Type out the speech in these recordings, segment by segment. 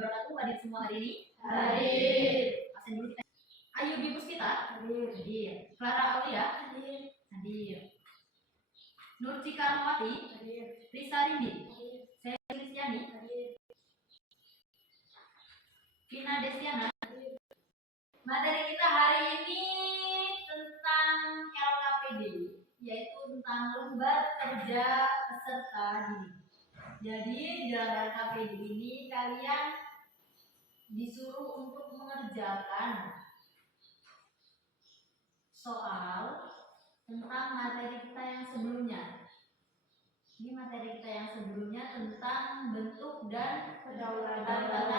wabarakatuh. Hadir semua hari ini? Hadir. Absen dulu kita. Ayu Bi Puspita? Hadir. Clara Aulia? Hadir. Nur Cika Rahmawati? Hadir. Risa Rindi? Hadir. Saya Kristiani? Hadir. Vina Destiana? Hadir. Materi kita hari ini tentang LKPD, yaitu tentang lembar kerja peserta didik. Jadi di dalam LKPD ini kalian disuruh untuk mengerjakan soal tentang materi kita yang sebelumnya. Ini materi kita yang sebelumnya tentang bentuk dan kedaulatan negara.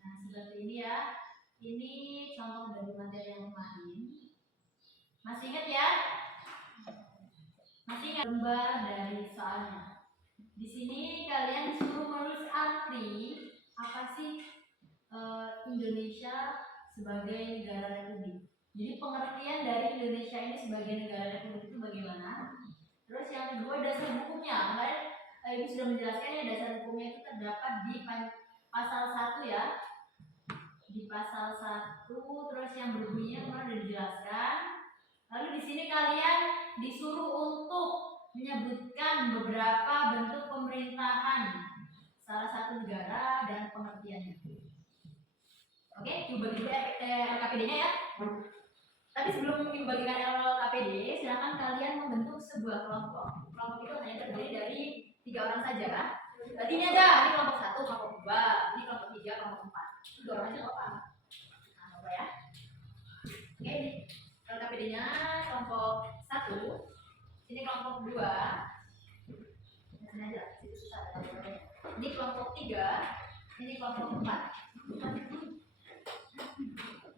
Nah, seperti ini ya. Ini contoh dari materi yang kemarin. Masih ingat ya? Masih ingat lembar dari soalnya. Di sini kalian disuruh menulis arti apa sih Indonesia sebagai negara republik. Jadi pengertian dari Indonesia ini sebagai negara republik itu bagaimana? Terus yang kedua dasar hukumnya. Kemarin Ibu sudah menjelaskan ya, dasar hukumnya itu terdapat di pasal 1 ya. Di pasal 1 terus yang berbunyinya kemarin sudah dijelaskan. Lalu di sini kalian disuruh untuk menyebutkan beberapa bentuk pemerintahan salah satu negara dan pengertiannya. Oke, Ibu bagi LKPD-nya ya. Tapi sebelum Ibu bagikan LKPD, silakan kalian membentuk sebuah kelompok. Kelompok itu hanya terdiri dari 3 orang saja kan? Berarti ini aja, ini kelompok 1, kelompok 2, ini kelompok 3, kelompok 4. 2 orang aja apa? Nah, apa ya? Oke, LKPD-nya kelompok 1, ini kelompok 2. Ini aja, situ susah ada. Ini kelompok 3, ini kelompok 4.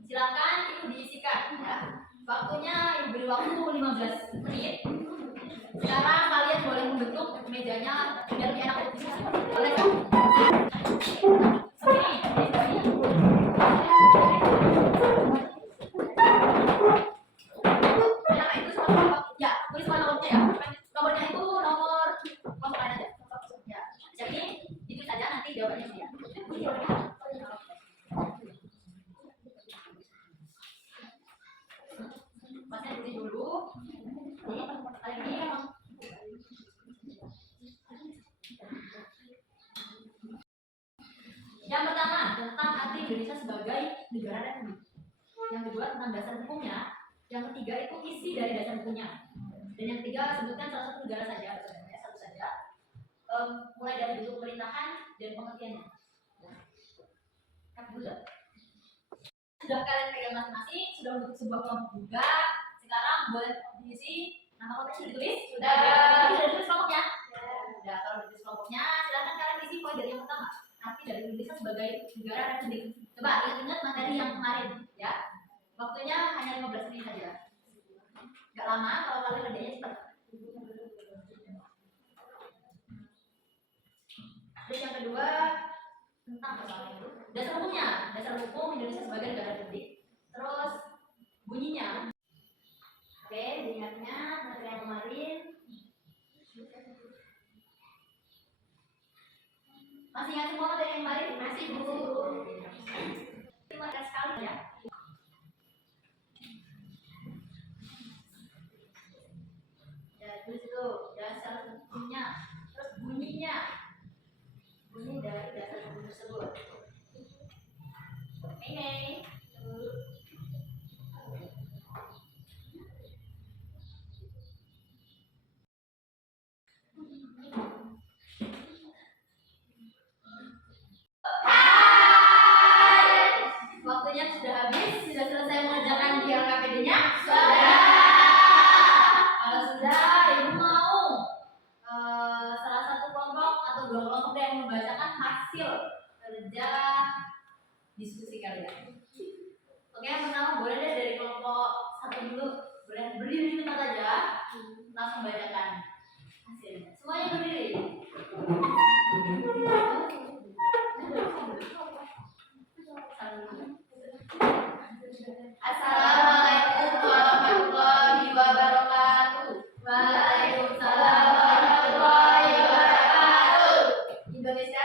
Silakan Ibu diisikan ya. Waktunya Ibu beri waktu 15 menit. Sekarang kalian boleh membentuk mejanya biar lebih enak diskusi. Boleh kan? Sini. Nama itu sama kelompok. Ya, tulis sama nomornya ya. Nomornya itu nomor kelompok lain aja. Ya. Jadi itu saja, nanti jawabannya dia. Masnya tulis dulu. Kali ini yang pertama tentang arti Indonesia sebagai negara republik. Yang kedua tentang dasar hukumnya. Yang ketiga itu isi dari dasar hukumnya. Dan yang ketiga sebutkan salah satu negara saja, satu saja. Mulai dari bentuk pemerintahan dan pengertiannya. Sudah kalian pegang masing-masing, sudah untuk sebuah kelompok juga. Sekarang boleh diisi nama kelompoknya sudah ditulis? Sudah. Sudah ditulis kelompoknya? Sudah. Kalau ditulis kelompoknya, silakan kalian isi poin dari yang pertama. Arti dari Indonesia sebagai negara republik. Coba ingat-ingat materi yang kemarin, ya. Waktunya hanya 15 menit saja. Gak lama kalau kalian kerjanya cepat. Terus yang kedua tentang apa itu? Dasar hukumnya, dasar hukum Indonesia sebagai negara republik. Terus bunyinya. Oke, diingatnya materi yang kemarin. Masih ingat semua materi yang kemarin? Masih, Bu. Terima kasih sekali ya. Ya, tulis itu dasar hukumnya. Terus bunyinya. Bunyi dari dasar hukum tersebut. Ini. Waktunya sudah habis, sudah selesai mengerjakan di LKPD-nya? Sudah. Kalau sudah, Ibu mau salah satu kelompok atau 2 kelompok yang membacakan hasil kerja diskusi kalian. Oke, yang pertama boleh deh dari kelompok 1 dulu. Boleh berdiri di tempat aja, langsung bacakan hasilnya. Semuanya berdiri. Assalamualaikum warahmatullahi wabarakatuh. Waalaikumsalam warahmatullahi wabarakatuh. Indonesia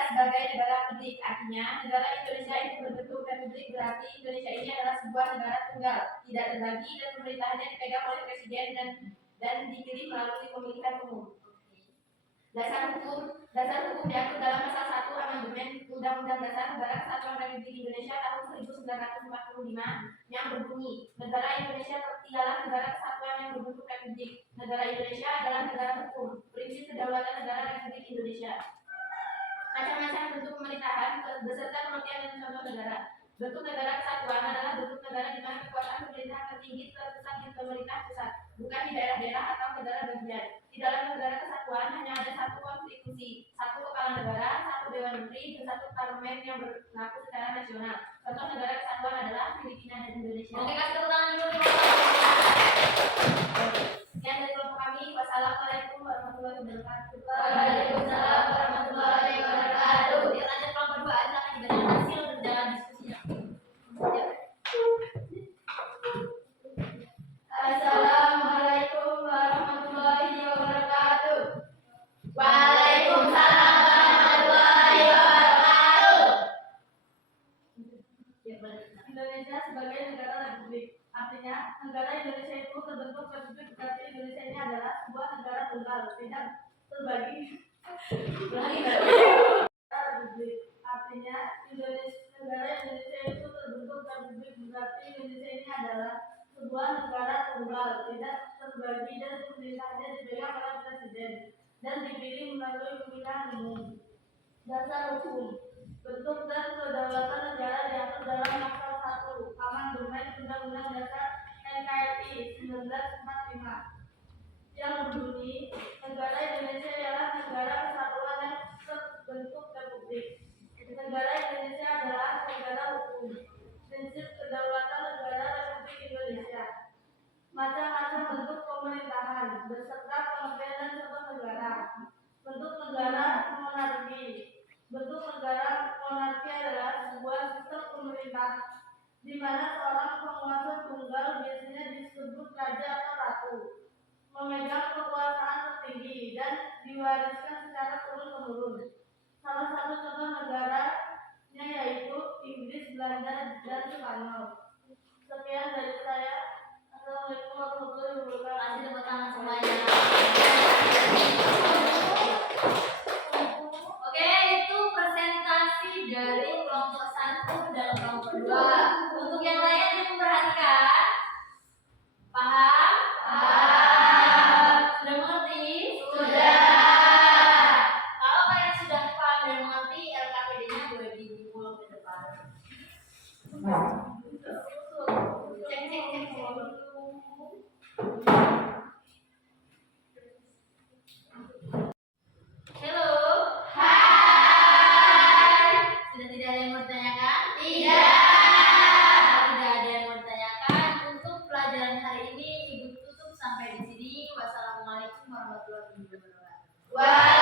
republik. Artinya, negara Indonesia itu berbentuk republik berarti Indonesia ini adalah sebuah negara tunggal, tidak terbagi dan pemerintahannya dipegang oleh presiden dan dipilih melalui pemilihan umum. Dasar hukum diatur dalam pasal 1 amandemen Undang-Undang Dasar Negara Kesatuan Republik Indonesia tahun 1945 yang berbunyi, negara Indonesia ialah negara kesatuan yang berbentuk republik. Negara Indonesia adalah negara hukum. Prinsip kedaulatan negara Republik Indonesia. Macam-macam bentuk pemerintahan beserta pengertian dan contoh negara. Bentuk negara kesatuan adalah bentuk negara di mana kekuasaan pemerintahan tertinggi terpusat di pemerintah pusat, bukan di daerah-daerah atau negara bagian. Di dalam negara kesatuan hanya ada satu konstitusi, satu kepala negara, satu dewan menteri, dan satu parlemen yang berlaku secara nasional. Contoh negara kesatuan adalah Filipina dan Indonesia. Oke, kasih tepuk tangan dulu. Sekian dari kelompok kami. Wassalamualaikum warahmatullahi wabarakatuh. Waalaikumsalam warahmatullahi wabarakatuh. Kita lanjut kelompok 2 aja akan diberikan hasil berjalan diskusinya. Assalamualaikum warahmatullahi wabarakatuh. Waalaikumsalam warahmatullahi wabarakatuh. Indonesia sebagai negara republik. Artinya, negara Indonesia itu terbentuk republik berarti Indonesia ini adalah sebuah negara tunggal, tidak terbagi. Republik. Artinya, negara Indonesia itu terbentuk republik berarti Indonesia ini adalah sebuah negara tunggal, tidak terbagi dan pemerintahannya dipegang oleh presiden dan dipilih melalui pemilihan umum. Dasar hukum. Bentuk dan kedaulatan negara diatur dalam pasal 1 Amandemen Undang-Undang Dasar NKRI 1945 yang berbunyi, negara Indonesia ialah negara kesatuan yang terbentuk republik. Negara Indonesia adalah negara hukum. Prinsip kedaulatan negara Republik Indonesia. Macam-macam bentuk pemerintahan beserta pengertian dan contoh negara. Bentuk negara monarki. Bentuk negara monarki adalah sebuah sistem pemerintah di mana seorang penguasa tunggal biasanya disebut raja atau ratu memegang kekuasaan tertinggi dan diwariskan secara turun-temurun. Salah satu contoh negaranya yaitu Inggris, Belanda, dan Spanyol. Sekian dari saya. Assalamualaikum warahmatullahi wabarakatuh. Kasih tepuk tangan semuanya. Oke, itu presentasi dari kelompok 1 dan kelompok 2. Untuk yang lain diperhatikan. Paham? Paham. Sudah mengerti? Sudah. Kalau kalian sudah paham dan mengerti, LKPD-nya boleh dikumpul ke depan. Cek. Halo. Hai. Sudah tidak ada yang mau ditanyakan? Tidak. Tidak ada yang mau ditanyakan. Untuk pelajaran hari ini Ibu tutup sampai di sini. Wassalamualaikum warahmatullahi wabarakatuh.